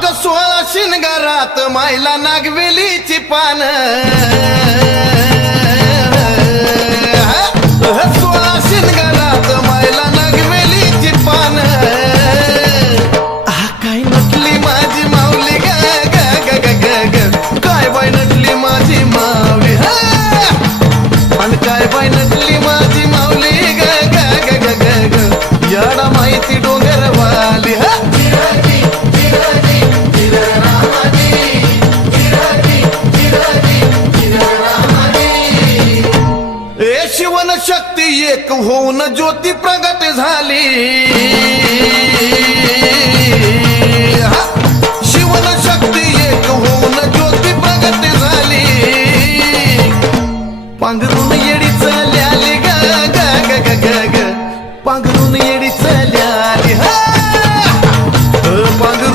अग 16 शिनगारात मायला नागवेलीची पान 16 शिनगारात मायला नागवेलीची पान काय नटली माझी माऊली ग ग ग ग ग ग काय बाई नटली माझी माऊली आणि काय बाई नटली माझी माऊली ग ग ग ग ग ग याडा माहिती डोंगरवाली शिवन शक्ती एक होऊन ज्योती